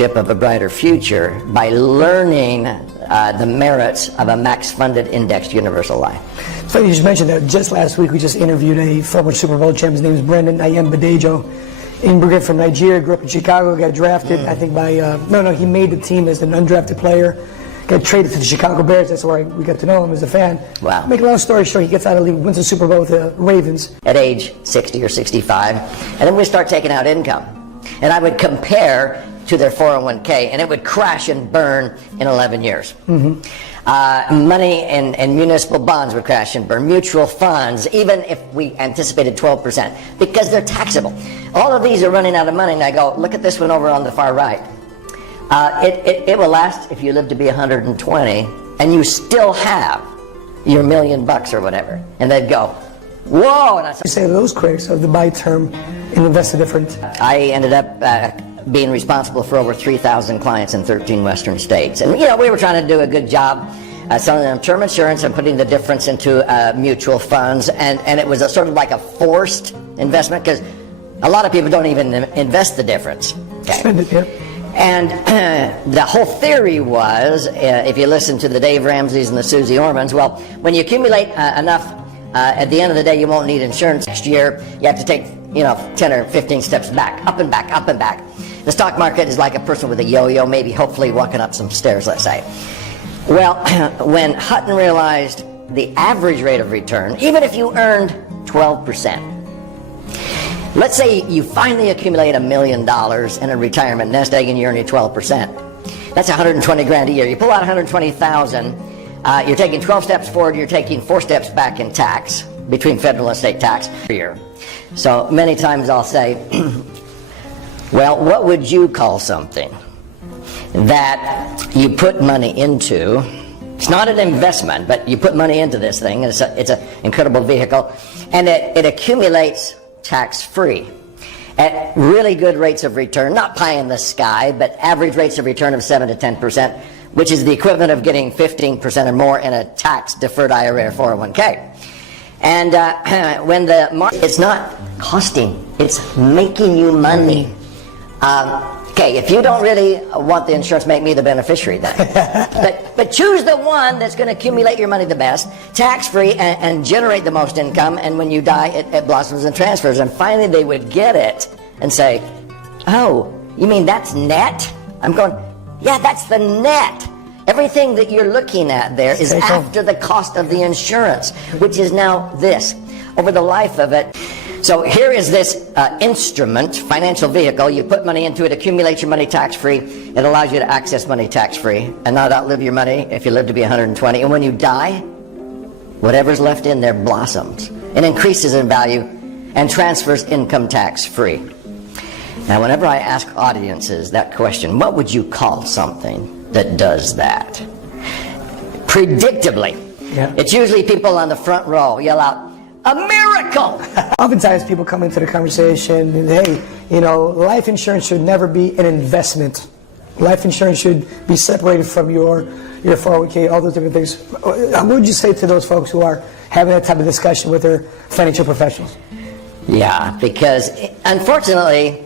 of a brighter future by learning the merits of a max-funded indexed universal life. So you just mentioned that just last week we just interviewed a former Super Bowl champ. His name is Brendan Ayembadejo. Immigrant from Nigeria, grew up in Chicago, got drafted, I think by, he made the team as an undrafted player, got traded to the Chicago Bears. That's where we got to know him as a fan. Wow. Make a long story short, he gets out of the league, wins the Super Bowl with the Ravens. At age 60 or 65, and then we start taking out income. And I would compare to their 401k, and it would crash and burn in 11 years. Money and municipal bonds would crash and burn. Mutual funds, even if we anticipated 12%, because they're taxable. All of these are running out of money, and I go, look at this one over on the far right. It will last if you live to be 120, and you still have your $1 million or whatever. And they'd go, whoa! And I say to those critics of the buy term and invest the difference. I ended up being responsible for over 3,000 clients in 13 Western states. And, we were trying to do a good job selling them term insurance and putting the difference into mutual funds. And it was sort of like a forced investment because a lot of people don't even invest the difference. Okay. Spend it, yeah. And the whole theory was, if you listen to the Dave Ramseys and the Susie Ormans, well, when you accumulate enough, at the end of the day, you won't need insurance. Next year, you have to take 10 or 15 steps back, up and back, up and back. The stock market is like a person with a yo-yo, maybe hopefully walking up some stairs, let's say. Well, when Hutton realized the average rate of return, even if you earned 12%, let's say you finally accumulate $1 million in a retirement nest egg and you're earning 12%. That's 120 grand a year. You pull out 120,000, you're taking 12 steps forward, you're taking 4 steps back in tax, between federal and state tax per year. So many times I'll say, well, what would you call something that you put money into? It's not an investment, but you put money into this thing. It's an incredible vehicle, and it accumulates tax-free at really good rates of return, not pie in the sky, but average rates of return of 7 to 10%, which is the equivalent of getting 15% or more in a tax-deferred IRA or 401k. And when the market, it's not costing, it's making you money. Okay, if you don't really want the insurance, make me the beneficiary then. but choose the one that's going to accumulate your money the best, tax-free, and generate the most income, and when you die, it blossoms and transfers. And finally they would get it and say, oh, you mean that's net? I'm going, yeah, that's the net. Everything that you're looking at there is after the cost of the insurance, which is now this, over the life of it. So here is this instrument, financial vehicle. You put money into it, accumulate your money tax-free. It allows you to access money tax-free and not outlive your money if you live to be 120. And when you die, whatever's left in there blossoms and increases in value and transfers income tax-free. Now, whenever I ask audiences that question, what would you call something that does that? Predictably, it's usually people on the front row yell out, a miracle! Oftentimes people come into the conversation and, hey, life insurance should never be an investment. Life insurance should be separated from your 401k, all those different things. What would you say to those folks who are having that type of discussion with their financial professionals? Yeah, because unfortunately,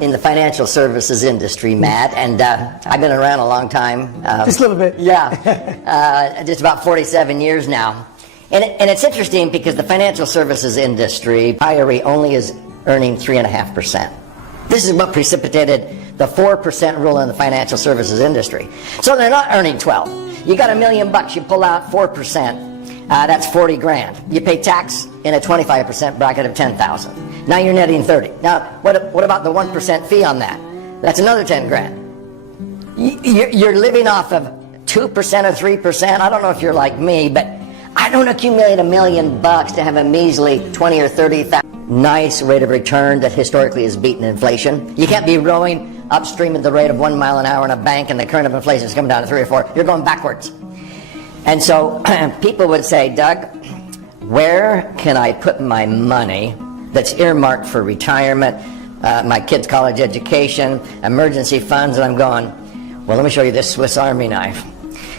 in the financial services industry, Matt, and I've been around a long time. Just a little bit. Yeah, just about 47 years now. And it's interesting because the financial services industry, IRA only is earning 3.5%. This is what precipitated the 4% rule in the financial services industry. So they're not earning 12. You got $1 million, you pull out 4%, that's 40 grand. You pay tax in a 25% bracket of 10,000. Now you're netting 30. Now, what about the 1% fee on that? That's another 10 grand. You're living off of 2% or 3%. I don't know if you're like me, but I don't accumulate $1 million to have a measly 20 or 30,000. Nice rate of return that historically has beaten inflation. You can't be rowing upstream at the rate of 1 mile an hour in a bank and the current of inflation is coming down to 3 or 4. You're going backwards. And so people would say, Doug, where can I put my money that's earmarked for retirement, my kids' college education, emergency funds? And I'm going, well, let me show you this Swiss Army knife.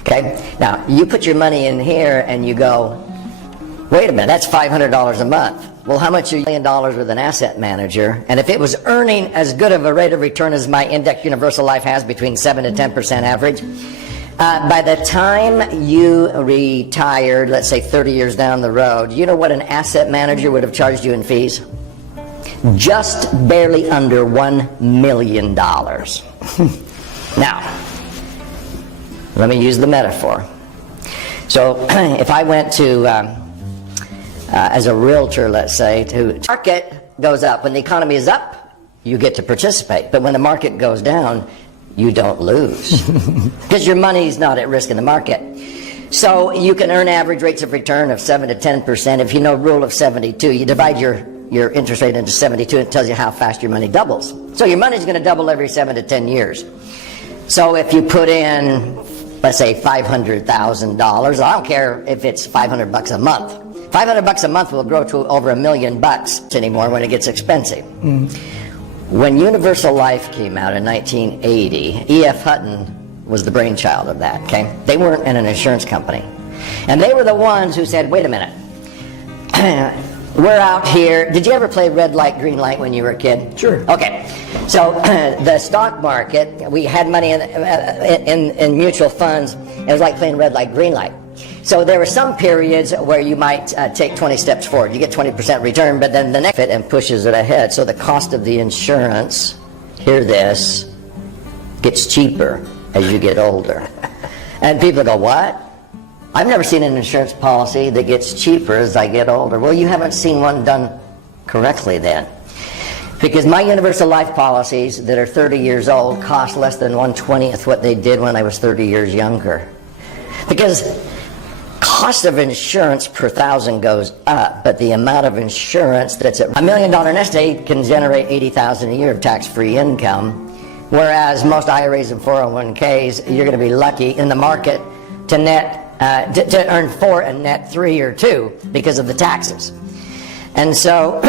Okay, now you put your money in here and you go, wait a minute, that's $500 a month. well, how much are $1 million with an asset manager? And if it was earning as good of a rate of return as my index universal life has, between 7 to 10% average, by the time you retired, let's say 30 years down the road, you know what an asset manager would have charged you in fees? Just barely under $1 million. Now, let me use the metaphor. So if I went to, as a realtor, let's say, to market goes up. When the economy is up, you get to participate. But when the market goes down, you don't lose. Because your money's not at risk in the market. So you can earn average rates of return of 7 to 10%. If you know rule of 72, you divide your interest rate into 72, it tells you how fast your money doubles. So your money's going to double every 7 to 10 years. So if you put in, let's say, $500,000, I don't care if it's $500 a month. $500 a month will grow to over $1 million anymore when it gets expensive. When Universal Life came out in 1980, E.F. Hutton was the brainchild of that, okay? They weren't in an insurance company. And they were the ones who said, wait a minute, we're out here. Did you ever play red light, green light when you were a kid? Sure. Okay. So the stock market, we had money in mutual funds. It was like playing red light, green light. So there were some periods where you might take 20 steps forward. You get 20% return, but then the next fit and pushes it ahead. So the cost of the insurance, hear this, gets cheaper as you get older. And people go, what? I've never seen an insurance policy that gets cheaper as I get older. Well, you haven't seen one done correctly then. Because my universal life policies that are 30 years old cost less than 1/20th what they did when I was 30 years younger. Because cost of insurance per thousand goes up, but the amount of insurance that's at $1 million nest egg can generate $80,000 a year of tax-free income, whereas most IRAs and 401ks, you're going to be lucky in the market to net to earn 4 and net 3 or 2 because of the taxes. And so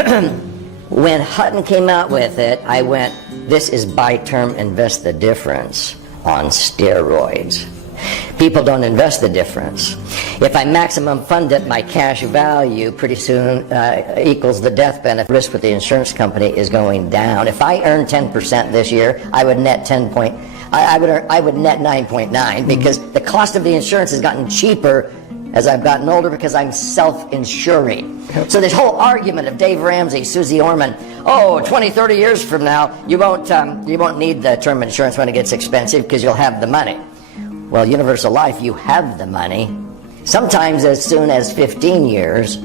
when Hutton came out with it, I went, this is buy term, invest the difference on steroids. People don't invest the difference. If I maximum fund it, my cash value pretty soon equals the death benefit. Risk with the insurance company is going down. If I earn 10% this year, I would net I would net 9.9 because the cost of the insurance has gotten cheaper as I've gotten older because I'm self-insuring. So this whole argument of Dave Ramsey, Susie Orman, 20, 30 years from now, you won't need the term insurance when it gets expensive because you'll have the money. Well, Universal Life, you have the money, sometimes as soon as 15 years,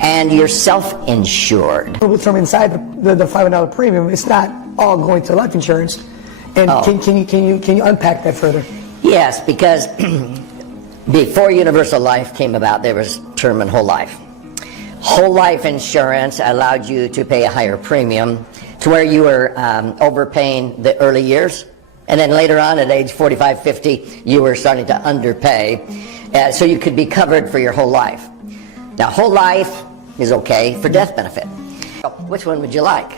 and you're self-insured. From inside the $500 premium, it's not all going to life insurance. And can you unpack that further? Yes, because before Universal Life came about, there was term and whole life. Whole life insurance allowed you to pay a higher premium to where you were overpaying the early years. And then later on at age 45, 50, you were starting to underpay. So you could be covered for your whole life. Now, whole life is okay for death benefit. Which one would you like?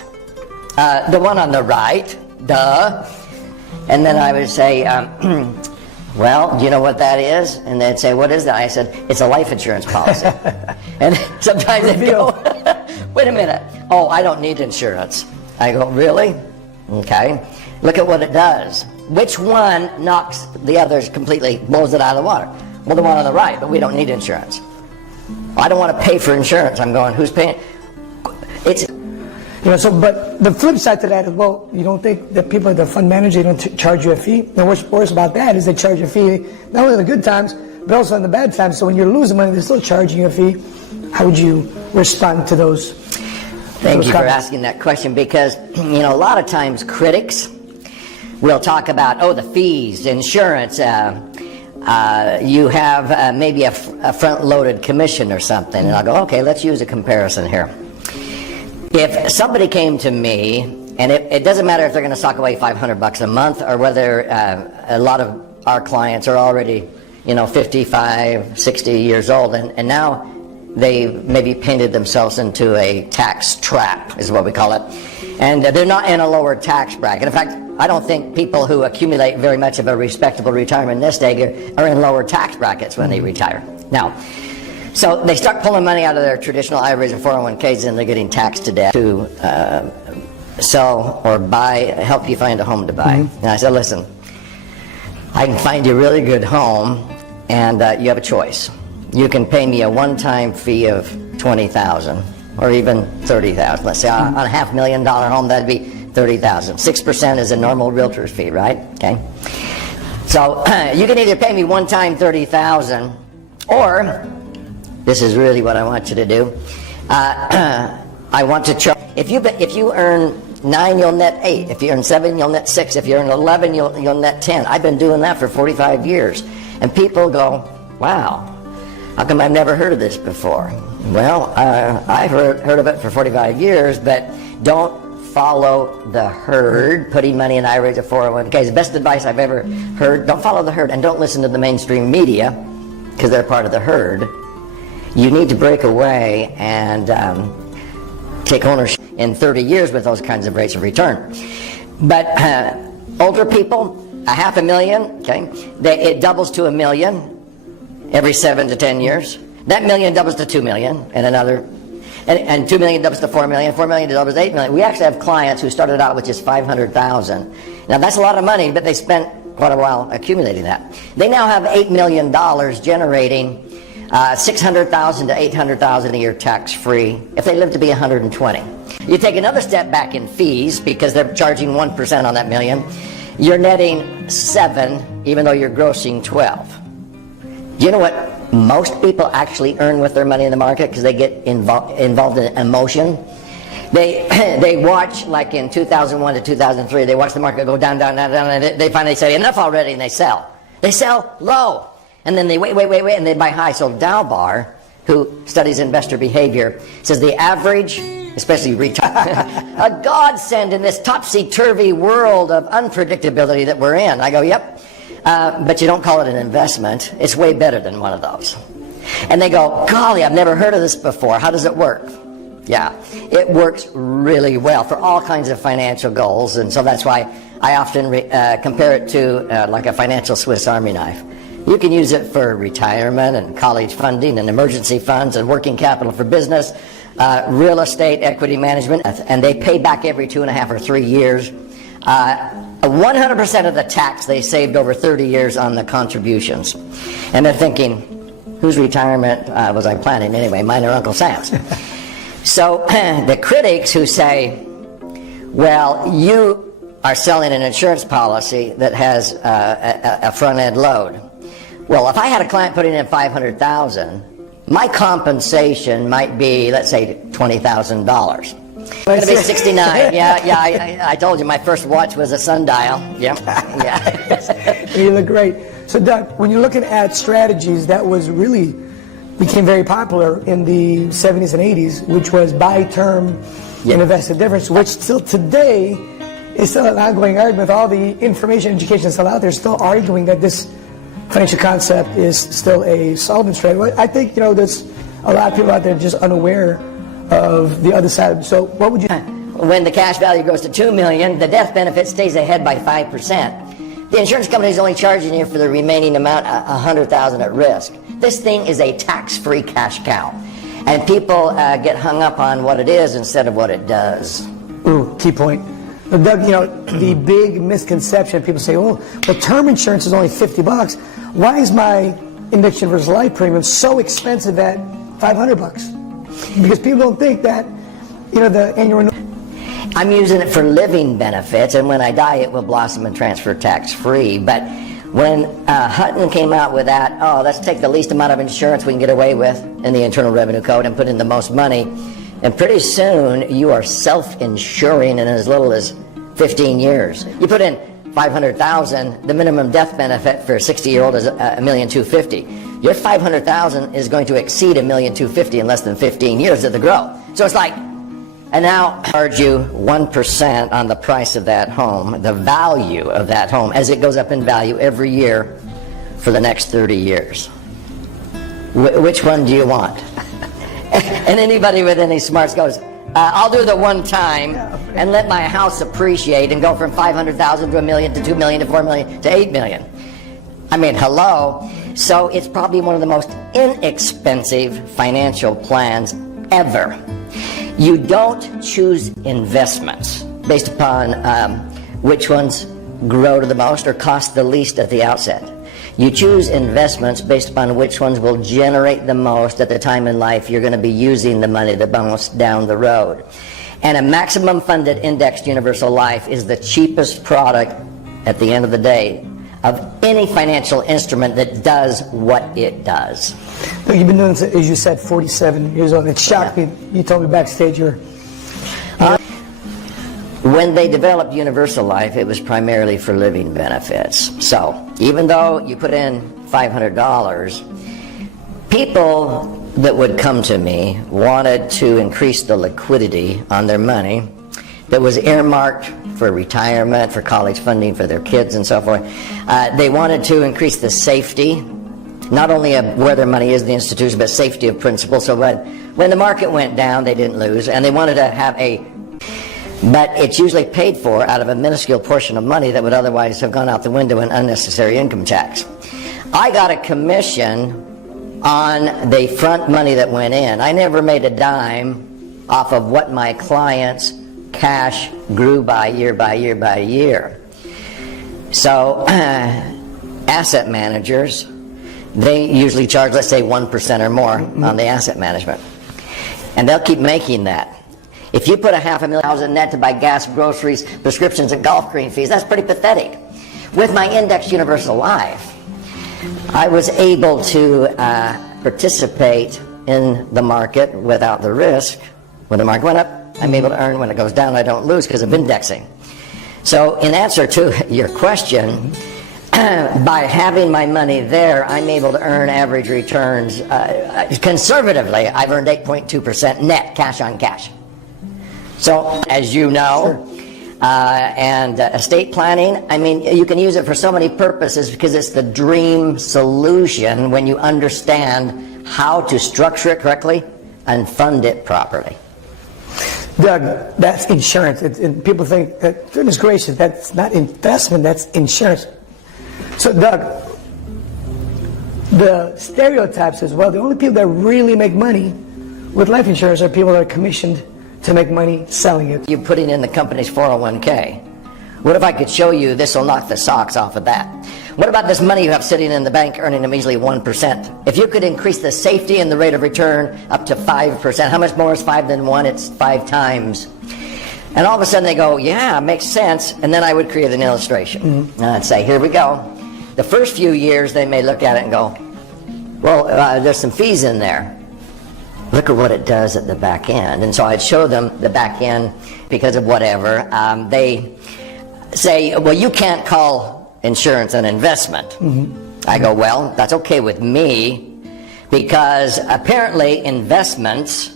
The one on the right, duh. And then I would say, well, do you know what that is? And they'd say, what is that? I said, it's a life insurance policy. And sometimes they'd go, wait a minute. Oh, I don't need insurance. I go, really? Okay. Look at what it does. Which one knocks the others completely, blows it out of the water? Well, the one on the right, but we don't need insurance. I don't want to pay for insurance. I'm going, who's paying? It's... But the flip side to that is, well, you don't think that people at the fund manager don't charge you a fee? And what's worse about that is they charge you a fee not only in the good times, but also in the bad times. So when you're losing money, they're still charging you a fee. How would you respond to those? Thank you for asking that question because, a lot of times critics will talk about, the fees, insurance, you have maybe a front-loaded commission or something. And I'll go, okay, let's use a comparison here. If somebody came to me, and it doesn't matter if they're going to sock away $500 a month or whether a lot of our clients are already, 55, 60 years old, and now they maybe painted themselves into a tax trap, is what we call it. And they're not in a lower tax bracket. In fact, I don't think people who accumulate very much of a respectable retirement nest egg are in lower tax brackets when they retire. Now, So they start pulling money out of their traditional IRAs and 401ks, and they're getting taxed to death to sell or buy, help you find a home to buy. And I said, listen, I can find you a really good home, and you have a choice. You can pay me a one-time fee of $20,000 or even $30,000. Let's say on a $500,000 home, that'd be $30,000. 6% is a normal realtor's fee, right? Okay. So you can either pay me one time $30,000, or this is really what I want you to do. I want to charge. If you earn 9, you'll net 8. If you earn 7, you'll net 6. If you earn 11, you'll net 10. I've been doing that for 45 years, and people go, "Wow, how come I've never heard of this before?" Well, I've heard of it for 45 years, but don't follow the herd, putting money in IRAs or 401ks. The best advice I've ever heard: don't follow the herd, and don't listen to the mainstream media, because they're part of the herd. You need to break away and take ownership in 30 years with those kinds of rates of return. But older people, $500,000, okay, it doubles to $1 million every 7 to 10 years. That $1 million doubles to $2 million, and another, and $2 million doubles to $4 million. $4 million doubles to $8 million. We actually have clients who started out with just $500,000. Now that's a lot of money, but they spent quite a while accumulating that. They now have $8 million generating $600,000 to $800,000 a year tax-free if they live to be 120. You take another step back in fees, because they're charging 1% on that million. You're netting 7, even though you're grossing 12. Do you know what most people actually earn with their money in the market? Because they get involved in emotion. They watch, like in 2001 to 2003, they watch the market go down, down, down, down, and they finally say, enough already, and they sell. They sell low. And then they wait, and they buy high. So Dalbar, who studies investor behavior, says the average, especially a godsend in this topsy-turvy world of unpredictability that we're in. I go, yep, but you don't call it an investment. It's way better than one of those. And they go, golly, I've never heard of this before. How does it work? Yeah, it works really well for all kinds of financial goals. And so that's why I often compare it to like a financial Swiss Army knife. You can use it for retirement and college funding and emergency funds and working capital for business, real estate, equity management, and they pay back every 2.5 or 3 years. 100% of the tax they saved over 30 years on the contributions. And they're thinking, whose retirement was I planning anyway? Mine or Uncle Sam's? So the critics who say, well, you are selling an insurance policy that has a front-end load. Well, if I had a client putting in $500,000, my compensation might be, let's say, $20,000. It's going to be 69. Yeah. I told you my first watch was a sundial. Yeah. You look great. So, Doug, when you're looking at strategies, that was really became very popular in the 70s and 80s, which was buy term and invest the difference, which still today is still an ongoing argument. With all the information, education still out there, still arguing that this financial concept is still a solvent strategy. I think, there's a lot of people out there just unaware of the other side. So what would you... When the cash value goes to $2 million, the death benefit stays ahead by 5%. The insurance company is only charging you for the remaining amount, $100,000 at risk. This thing is a tax-free cash cow. And people get hung up on what it is instead of what it does. Ooh, key point. But Doug, the big misconception, people say, well, term insurance is only $50. Why is my indexation versus life premium so expensive at $500? Because people don't think that, the annual renewal. I'm using it for living benefits, and when I die, it will blossom and transfer tax-free. But when Hutton came out with that, let's take the least amount of insurance we can get away with in the Internal Revenue Code and put in the most money, and pretty soon you are self-insuring in as little as 15 years. You put in $500,000, the minimum death benefit for a 60-year-old is $1,250,000. Your $500,000 is going to exceed $1,250,000 in less than 15 years of the growth. So it's like, and now charge you 1% on the price of that home, the value of that home, as it goes up in value every year for the next 30 years. Which one do you want? And anybody with any smarts goes, I'll do the one time and let my house appreciate and go from $500,000 to $1 million to $2 million to $4 million to $8 million. I mean, hello. So it's probably one of the most inexpensive financial plans ever. You don't choose investments based upon which ones grow to the most or cost the least at the outset. You choose investments based upon which ones will generate the most at the time in life you're going to be using the money the most down the road. And a maximum funded indexed universal life is the cheapest product at the end of the day of any financial instrument that does what it does. Look, you've been doing this, as you said, 47 years old. It shocked me. You told me backstage you're... When they developed universal life, it was primarily for living benefits. So even though you put in $500, people that would come to me wanted to increase the liquidity on their money that was earmarked for retirement, for college funding for their kids and so forth. They wanted to increase the safety, not only of where their money is in the institution, but safety of principal. So when the market went down, they didn't lose, and they wanted to have but it's usually paid for out of a minuscule portion of money that would otherwise have gone out the window in unnecessary income tax. I got a commission on the front money that went in. I never made a dime off of what my clients' cash grew by year by year by year. So asset managers, they usually charge, let's say, 1% or more on the asset management. And they'll keep making that. If you put $500,000 in net to buy gas, groceries, prescriptions, and golf green fees, that's pretty pathetic. With my indexed universal life, I was able to participate in the market without the risk. When the market went up, I'm able to earn. When it goes down, I don't lose because of indexing. So in answer to your question, by having my money there, I'm able to earn average returns. Conservatively, I've earned 8.2% net, cash on cash. So, as you know, and estate planning, I mean, you can use it for so many purposes because it's the dream solution when you understand how to structure it correctly and fund it properly. Doug, that's insurance. And people think that, goodness gracious, that's not investment, that's insurance. So, Doug, the stereotype says, well, the only people that really make money with life insurance are people that are commissioned to make money selling it. You're putting in the company's 401k. What if I could show you this will knock the socks off of that? What about this money you have sitting in the bank earning a measly 1%? If you could increase the safety and the rate of return up to 5%, how much more is 5 than 1? It's 5 times. And all of a sudden they go, yeah, makes sense. And then I would create an illustration. And I'd say, here we go. The first few years they may look at it and go, well, there's some fees in there. Look at what it does at the back end. And so I'd show them the back end because of whatever. They say, well, you can't call insurance an investment. I go, well, that's okay with me because apparently investments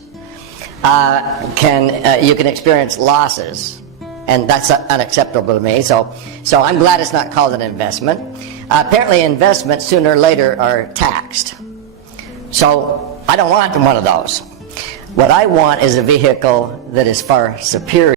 you can experience losses, and that's unacceptable to me. So I'm glad it's not called an investment. Apparently investments sooner or later are taxed. So I don't want one of those. What I want is a vehicle that is far superior.